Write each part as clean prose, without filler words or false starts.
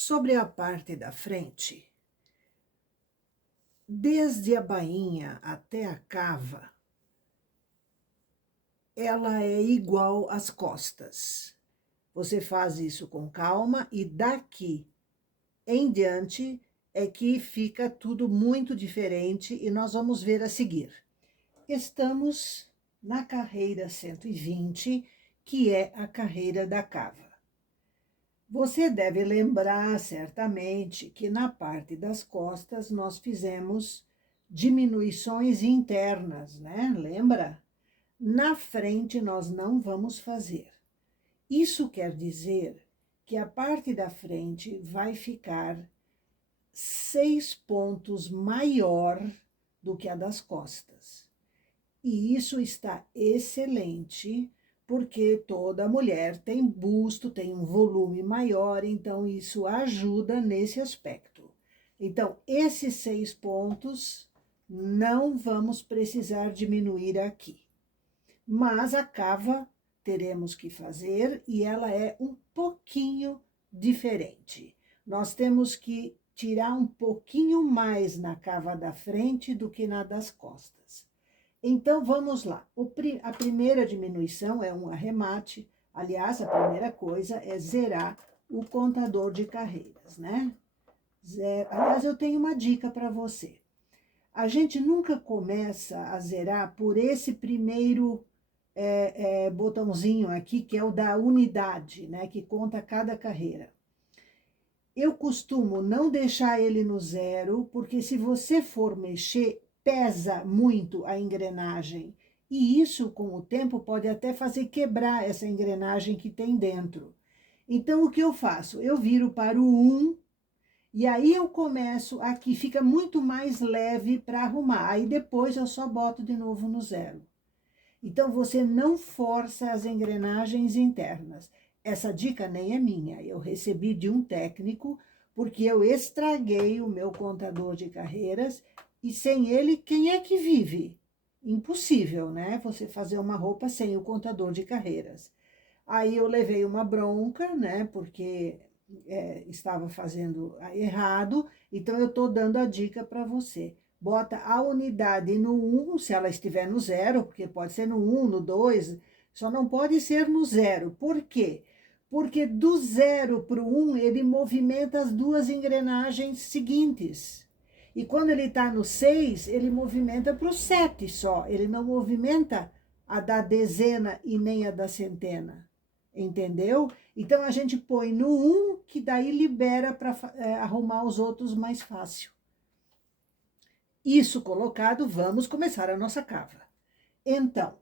Sobre a parte da frente, desde a bainha até a cava, ela é igual às costas. Você faz isso com calma e daqui em diante é que fica tudo muito diferente e nós vamos ver a seguir. Estamos na carreira 120, que é a carreira da cava. Você deve lembrar certamente que na parte das costas nós fizemos diminuições internas, né? Lembra? Na frente nós não vamos fazer. Isso quer dizer que a parte da frente vai ficar 6 pontos maior do que a das costas. E isso está excelente, porque toda mulher tem busto, tem um volume maior, então isso ajuda nesse aspecto. Então, esses 6 pontos não vamos precisar diminuir aqui. Mas a cava teremos que fazer e ela é um pouquinho diferente. Nós temos que tirar um pouquinho mais na cava da frente do que na das costas. Então, vamos lá. A primeira diminuição é um arremate. Aliás, a primeira coisa é zerar o contador de carreiras, né? Aliás, eu tenho uma dica para você. A gente nunca começa a zerar por esse primeiro botãozinho aqui, que é o da unidade, né? Que conta cada carreira. Eu costumo não deixar ele no zero, porque se você for mexer, pesa muito a engrenagem. E isso, com o tempo, pode até fazer quebrar essa engrenagem que tem dentro. Então, o que eu faço? Eu viro para o 1, e aí eu começo aqui, fica muito mais leve para arrumar. Aí depois eu só boto de novo no 0. Então, você não força as engrenagens internas. Essa dica nem é minha, eu recebi de um técnico, porque eu estraguei o meu contador de carreiras, e sem ele, quem é que vive? Impossível, né? Você fazer uma roupa sem o contador de carreiras. Aí eu levei uma bronca, né? Porque estava fazendo errado, então eu estou dando a dica para você. Bota a unidade no 1, se ela estiver no 0, porque pode ser no 1, no 2, só não pode ser no 0. Por quê? Porque do 0 para o 1, ele movimenta as duas engrenagens seguintes. E quando ele está no 6, ele movimenta para o 7 só. Ele não movimenta a da dezena e nem a da centena. Entendeu? Então, a gente põe no 1, que daí libera para arrumar os outros mais fácil. Isso colocado, vamos começar a nossa cava. Então,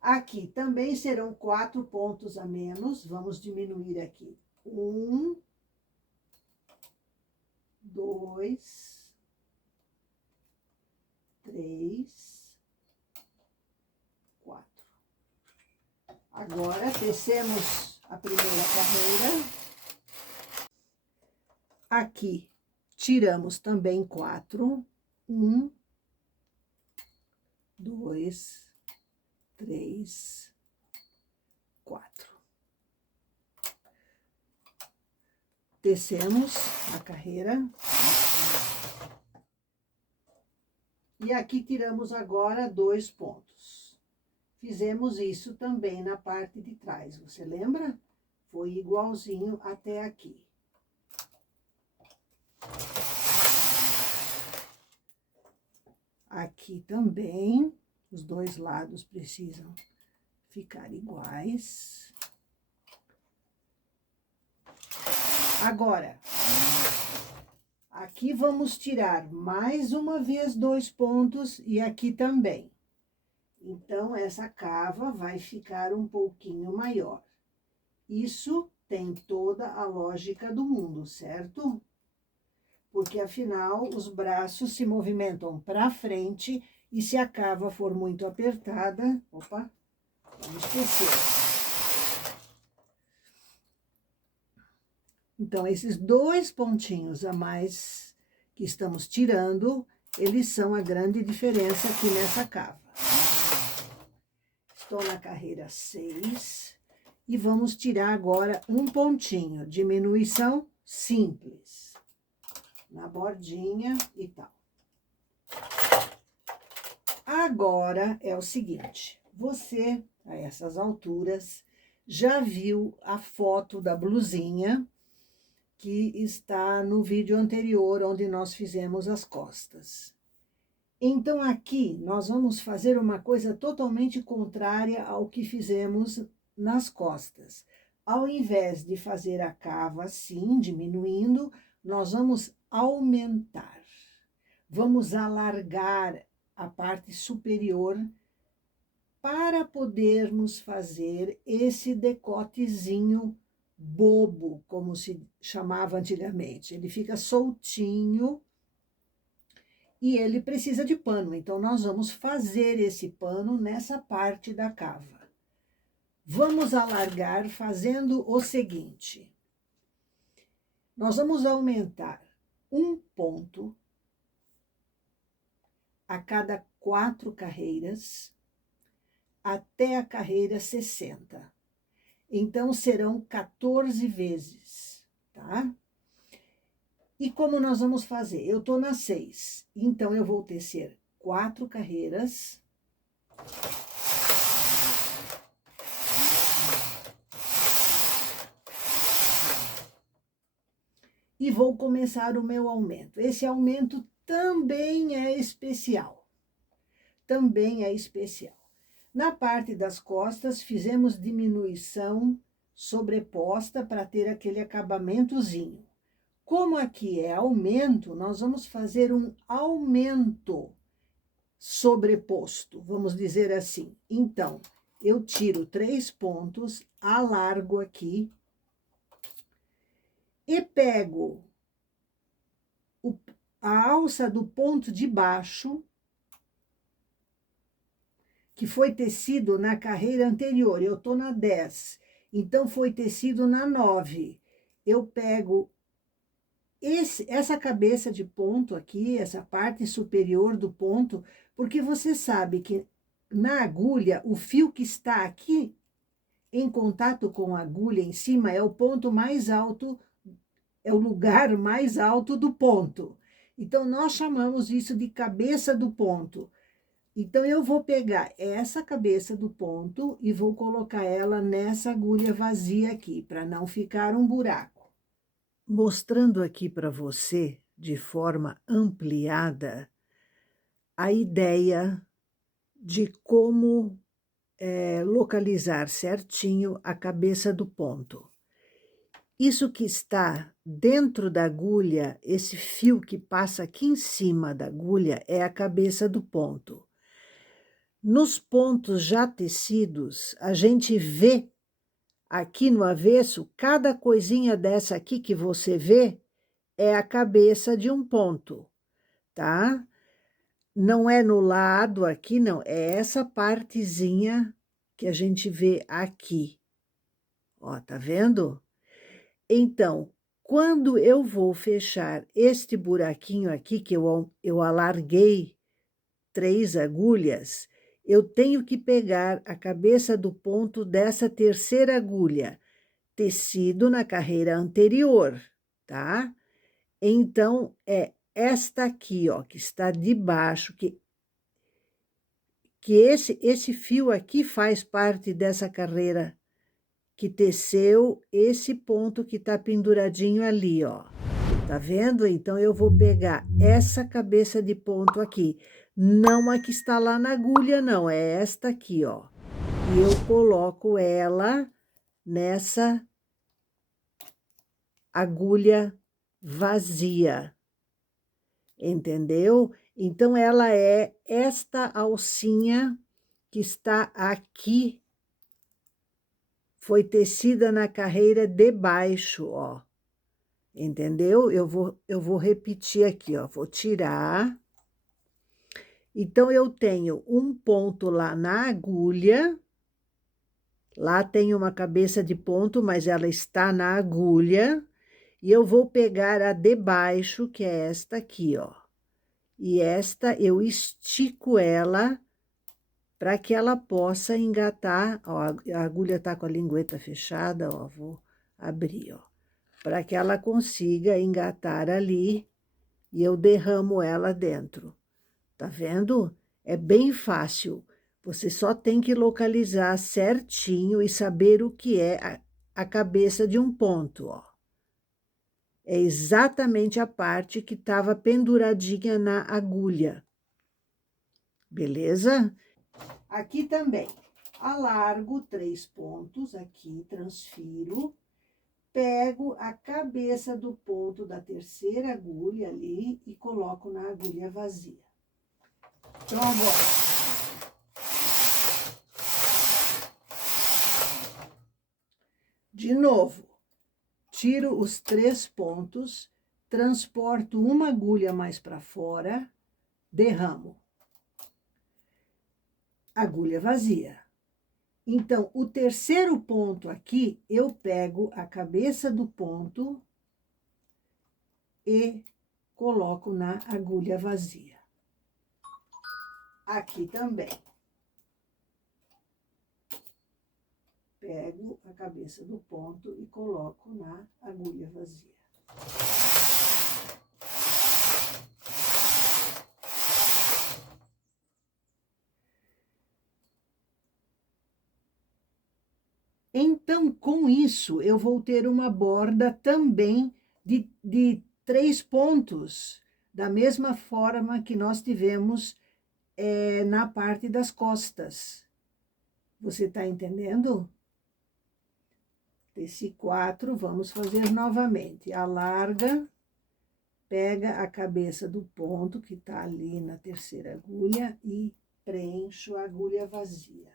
aqui também serão 4 pontos a menos. Vamos diminuir aqui. 1, 2, 3, 4. Agora, tecemos a primeira carreira. Aqui, tiramos também 4. 1, 2, 3, 4. Tecemos a carreira. E aqui tiramos agora 2 pontos. Fizemos isso também na parte de trás, você lembra? Foi igualzinho até aqui. Aqui também, os dois lados precisam ficar iguais. Agora, aqui vamos tirar mais uma vez 2 pontos e aqui também. Então, essa cava vai ficar um pouquinho maior. Isso tem toda a lógica do mundo, certo? Porque, afinal, os braços se movimentam para frente e se a cava for muito apertada... Opa, vamos esquecer. Então, esses 2 pontinhos a mais que estamos tirando, eles são a grande diferença aqui nessa cava. Estou na carreira 6 e vamos tirar agora um pontinho. Diminuição simples, na bordinha e tal. Agora é o seguinte, você, a essas alturas, já viu a foto da blusinha que está no vídeo anterior, onde nós fizemos as costas. Então, aqui, nós vamos fazer uma coisa totalmente contrária ao que fizemos nas costas. Ao invés de fazer a cava assim, diminuindo, nós vamos aumentar. Vamos alargar a parte superior para podermos fazer esse decotezinho bobo, como se chamava antigamente. Ele fica soltinho e ele precisa de pano. Então, nós vamos fazer esse pano nessa parte da cava. Vamos alargar fazendo o seguinte. Nós vamos aumentar um ponto a cada 4 carreiras até a carreira 60. Então, serão 14 vezes, tá? E como nós vamos fazer? Eu tô na 6, então eu vou tecer 4 carreiras. E vou começar o meu aumento. Esse aumento também é especial. Também é especial. Na parte das costas, fizemos diminuição sobreposta para ter aquele acabamentozinho. Como aqui é aumento, nós vamos fazer um aumento sobreposto, vamos dizer assim. Então, eu tiro 3 pontos, alargo aqui e pego a alça do ponto de baixo, que foi tecido na carreira anterior. Eu tô na 10, então foi tecido na 9. Eu pego essa cabeça de ponto aqui, essa parte superior do ponto, porque você sabe que na agulha, o fio que está aqui em contato com a agulha em cima é o ponto mais alto, é o lugar mais alto do ponto. Então, nós chamamos isso de cabeça do ponto. Então, eu vou pegar essa cabeça do ponto e vou colocar ela nessa agulha vazia aqui, para não ficar um buraco. Mostrando aqui para você, de forma ampliada, a ideia de como localizar certinho a cabeça do ponto. Isso que está dentro da agulha, esse fio que passa aqui em cima da agulha, é a cabeça do ponto. Nos pontos já tecidos, a gente vê aqui no avesso, cada coisinha dessa aqui que você vê é a cabeça de um ponto, tá? Não é no lado aqui, não, é essa partezinha que a gente vê aqui. Ó, tá vendo? Então, quando eu vou fechar este buraquinho aqui, que eu alarguei 3 agulhas, eu tenho que pegar a cabeça do ponto dessa terceira agulha, tecido na carreira anterior, tá? Então, é esta aqui, ó, que está debaixo, que esse fio aqui faz parte dessa carreira que teceu esse ponto que tá penduradinho ali, ó. Tá vendo? Então, eu vou pegar essa cabeça de ponto aqui. Não a que está lá na agulha, não. É esta aqui, ó. E eu coloco ela nessa agulha vazia. Entendeu? Então, ela é esta alcinha que está aqui, foi tecida na carreira de baixo, ó. Entendeu? Eu vou repetir aqui, ó. Vou tirar. Então, eu tenho um ponto lá na agulha. Lá tem uma cabeça de ponto, mas ela está na agulha. E eu vou pegar a de baixo, que é esta aqui, ó. E esta eu estico ela para que ela possa engatar. Ó, a agulha tá com a lingueta fechada, ó, vou abrir, ó. para que ela consiga engatar ali e eu derramo ela dentro. Tá vendo? É bem fácil. Você só tem que localizar certinho e saber o que é a cabeça de um ponto, ó. É exatamente a parte que estava penduradinha na agulha. Beleza? Aqui também. Alargo 3 pontos aqui, transfiro. Pego a cabeça do ponto da terceira agulha ali e coloco na agulha vazia. Então, agora... De novo, tiro os 3 pontos, transporto uma agulha mais para fora, derramo. Agulha vazia. Então, o terceiro ponto aqui, eu pego a cabeça do ponto e coloco na agulha vazia. Aqui também. Pego a cabeça do ponto e coloco na agulha vazia. Então, com isso, eu vou ter uma borda também de 3 pontos, da mesma forma que nós tivemos na parte das costas. Você está entendendo? Teci 4, vamos fazer novamente. Alarga, pega a cabeça do ponto que está ali na terceira agulha e preencho a agulha vazia.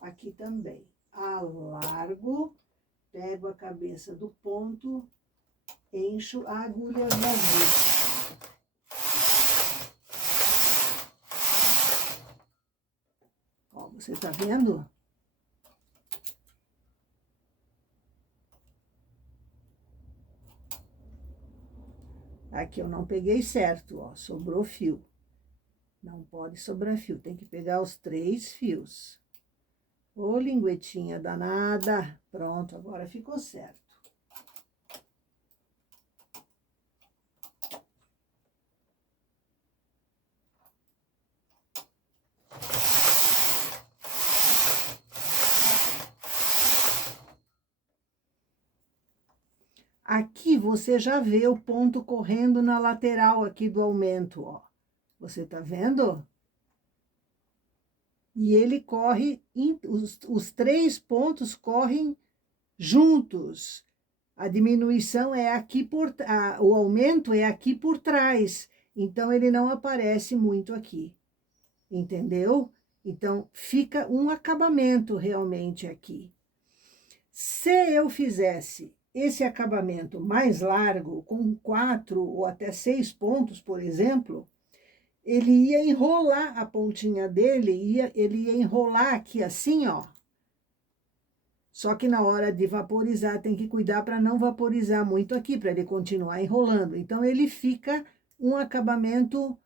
Aqui também. Alargo, pego a cabeça do ponto, encho a agulha vazia. Ó, você tá vendo? Aqui eu não peguei certo, ó, sobrou fio. Não pode sobrar fio, tem que pegar os 3 fios. Ô, linguetinha danada. Pronto, agora ficou certo. Aqui você já vê o ponto correndo na lateral aqui do aumento, ó. Você tá vendo? E ele corre, os 3 pontos correm juntos. A diminuição é aqui o aumento é aqui por trás, então ele não aparece muito aqui, entendeu? Então, fica um acabamento realmente aqui. Se eu fizesse esse acabamento mais largo, com 4 ou até 6 pontos, por exemplo, ele ia enrolar a pontinha dele, ele ia enrolar aqui assim, ó. Só que na hora de vaporizar, tem que cuidar para não vaporizar muito aqui, para ele continuar enrolando. Então, ele fica um acabamento,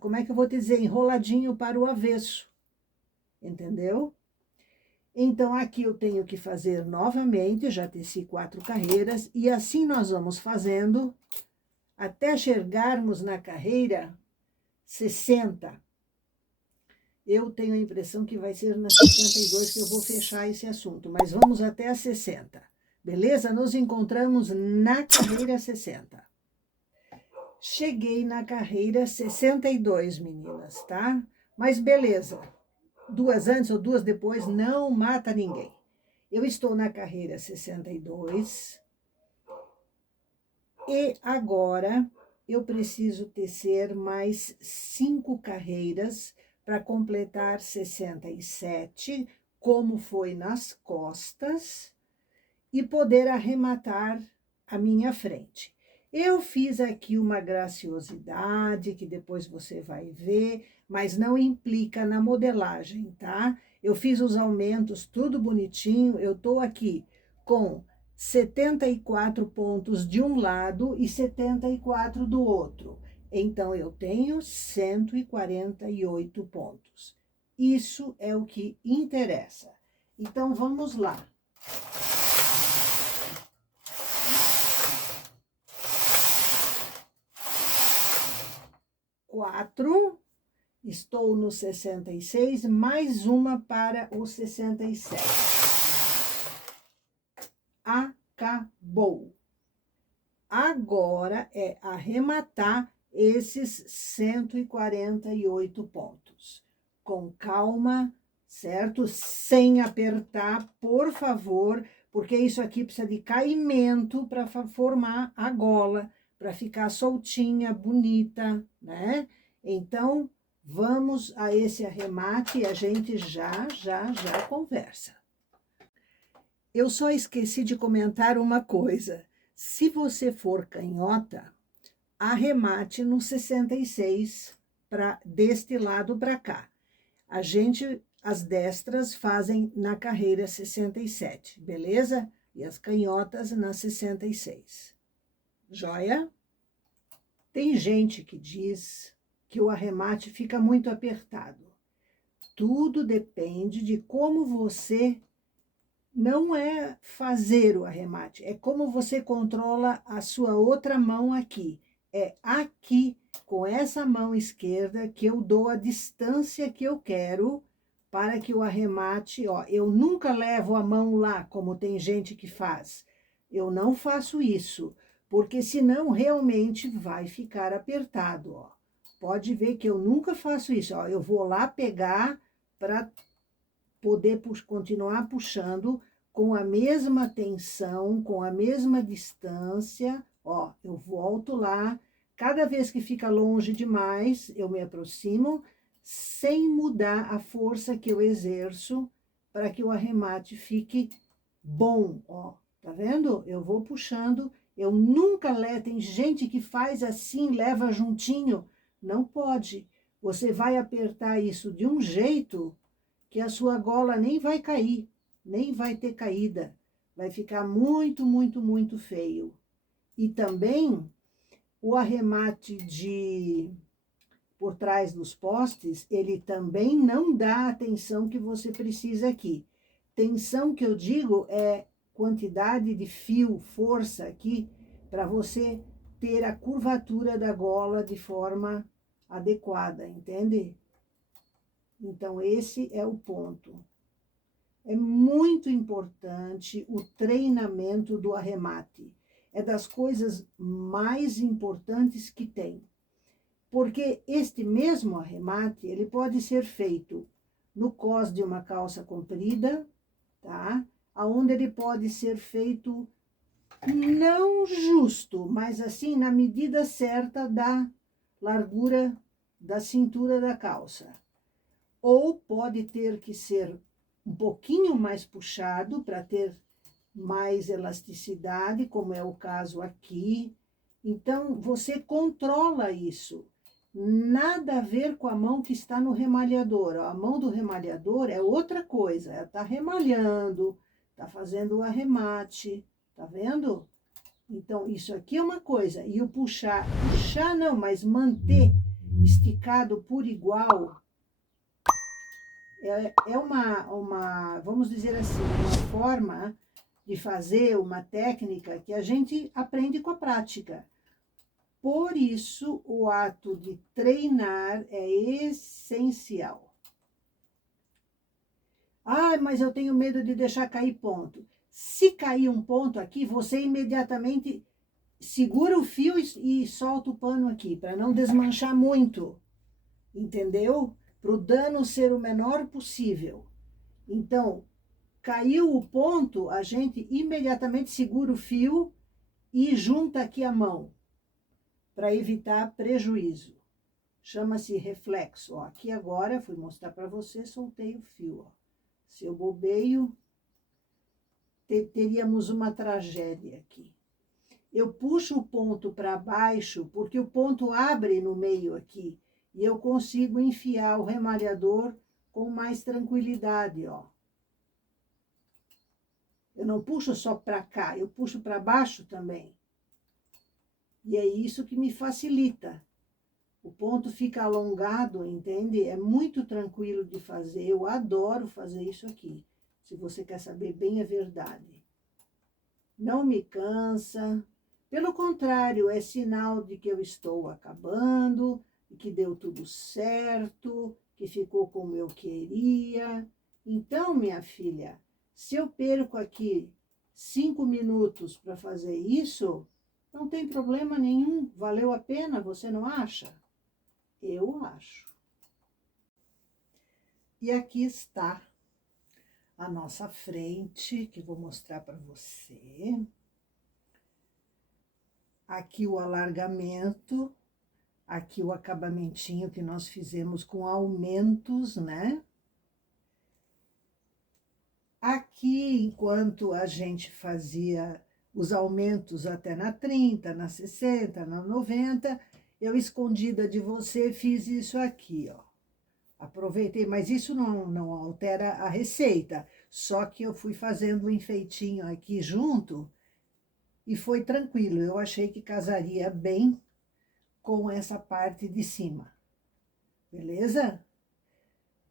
como é que eu vou te dizer, enroladinho para o avesso, entendeu? Então, aqui eu tenho que fazer novamente, já teci 4 carreiras, e assim nós vamos fazendo até chegarmos na carreira 60. Eu tenho a impressão que vai ser na 62 que eu vou fechar esse assunto, mas vamos até a 60. Beleza? Nos encontramos na carreira 60. Cheguei na carreira 62, meninas, tá? Mas beleza. 2 antes ou 2 depois não mata ninguém. Eu estou na carreira 62. E agora eu preciso tecer mais 5 carreiras para completar 67, como foi nas costas, e poder arrematar a minha frente. Eu fiz aqui uma graciosidade, que depois você vai ver, mas não implica na modelagem, tá? Eu fiz os aumentos, tudo bonitinho, eu tô aqui com 74 pontos de um lado e 74 do outro. Então, eu tenho 148 pontos. Isso é o que interessa. Então, vamos lá. 4, estou no 66, mais uma para o 67. Acabou. Agora é arrematar esses 148 pontos. Com calma, certo? Sem apertar, por favor, porque isso aqui precisa de caimento para formar a gola, para ficar soltinha, bonita, né? Então, vamos a esse arremate e a gente já conversa. Eu só esqueci de comentar uma coisa. Se você for canhota, arremate no 66 deste lado para cá. As destras fazem na carreira 67, beleza? E as canhotas na 66. Joia? Tem gente que diz que o arremate fica muito apertado. Tudo depende de como você... Não é fazer o arremate, é como você controla a sua outra mão aqui. É aqui, com essa mão esquerda, que eu dou a distância que eu quero para que o arremate... Ó, eu nunca levo a mão lá, como tem gente que faz. Eu não faço isso, porque senão realmente vai ficar apertado, ó. Pode ver que eu nunca faço isso, ó. Eu vou lá pegar para poder continuar puxando com a mesma tensão, com a mesma distância. Ó, eu volto lá. Cada vez que fica longe demais, eu me aproximo, sem mudar a força que eu exerço para que o arremate fique bom, ó. Tá vendo? Eu vou puxando, eu nunca levo... Tem gente que faz assim, leva juntinho. Não pode. Você vai apertar isso de um jeito que a sua gola nem vai cair, nem vai ter caída. Vai ficar muito, muito, muito feio. E também o arremate por trás dos postes, ele também não dá a atenção que você precisa aqui. Tensão que eu digo é quantidade de fio, força aqui, para você ter a curvatura da gola de forma adequada, entende? Então, esse é o ponto. É muito importante o treinamento do arremate. É das coisas mais importantes que tem. Porque este mesmo arremate, ele pode ser feito no cós de uma calça comprida, tá? Aonde ele pode ser feito não justo, mas assim, na medida certa da largura da cintura da calça. Ou pode ter que ser um pouquinho mais puxado para ter mais elasticidade, como é o caso aqui. Então, você controla isso. Nada a ver com a mão que está no remalhador. A mão do remalhador é outra coisa. Ela está remalhando, está fazendo o arremate, tá vendo? Então, isso aqui é uma coisa. E o puxar não, mas manter esticado por igual... É vamos dizer assim, uma forma de fazer, uma técnica que a gente aprende com a prática. Por isso, o ato de treinar é essencial. Ah, mas eu tenho medo de deixar cair ponto. Se cair um ponto aqui, você imediatamente segura o fio e solta o pano aqui, para não desmanchar muito. Entendeu? Para o dano ser o menor possível. Então, caiu o ponto, a gente imediatamente segura o fio e junta aqui a mão, para evitar prejuízo. Chama-se reflexo. Ó, aqui agora, fui mostrar para você, soltei o fio. Ó. Se eu bobeio, teríamos uma tragédia aqui. Eu puxo o ponto para baixo, porque o ponto abre no meio aqui. E eu consigo enfiar o remalhador com mais tranquilidade, ó. Eu não puxo só para cá, eu puxo para baixo também. E é isso que me facilita. O ponto fica alongado, entende? É muito tranquilo de fazer. Eu adoro fazer isso aqui. Se você quer saber bem a verdade. Não me cansa. Pelo contrário, é sinal de que eu estou acabando, que deu tudo certo, que ficou como eu queria. Então, minha filha, se eu perco aqui 5 minutos para fazer isso, não tem problema nenhum, valeu a pena, você não acha? Eu acho. E aqui está a nossa frente, que vou mostrar para você. Aqui o alargamento, aqui o acabamentinho que nós fizemos com aumentos, né? Aqui, enquanto a gente fazia os aumentos até na 30, na 60, na 90, eu, escondida de você, fiz isso aqui, ó. Aproveitei, mas isso não altera a receita, só que eu fui fazendo um enfeitinho aqui junto e foi tranquilo. Eu achei que casaria bem com essa parte de cima, beleza?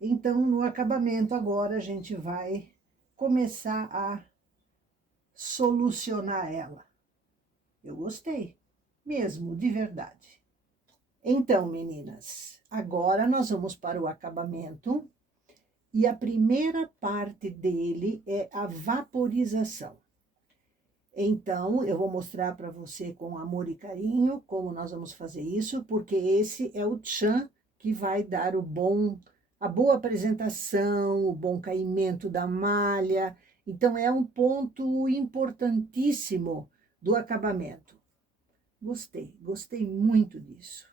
Então, no acabamento agora, a gente vai começar a solucionar ela. Eu gostei, mesmo, de verdade. Então, meninas, agora nós vamos para o acabamento e a primeira parte dele é a vaporização. Então, eu vou mostrar para você com amor e carinho como nós vamos fazer isso, porque esse é o tchan que vai dar a boa apresentação, o bom caimento da malha. Então, é um ponto importantíssimo do acabamento. Gostei muito disso.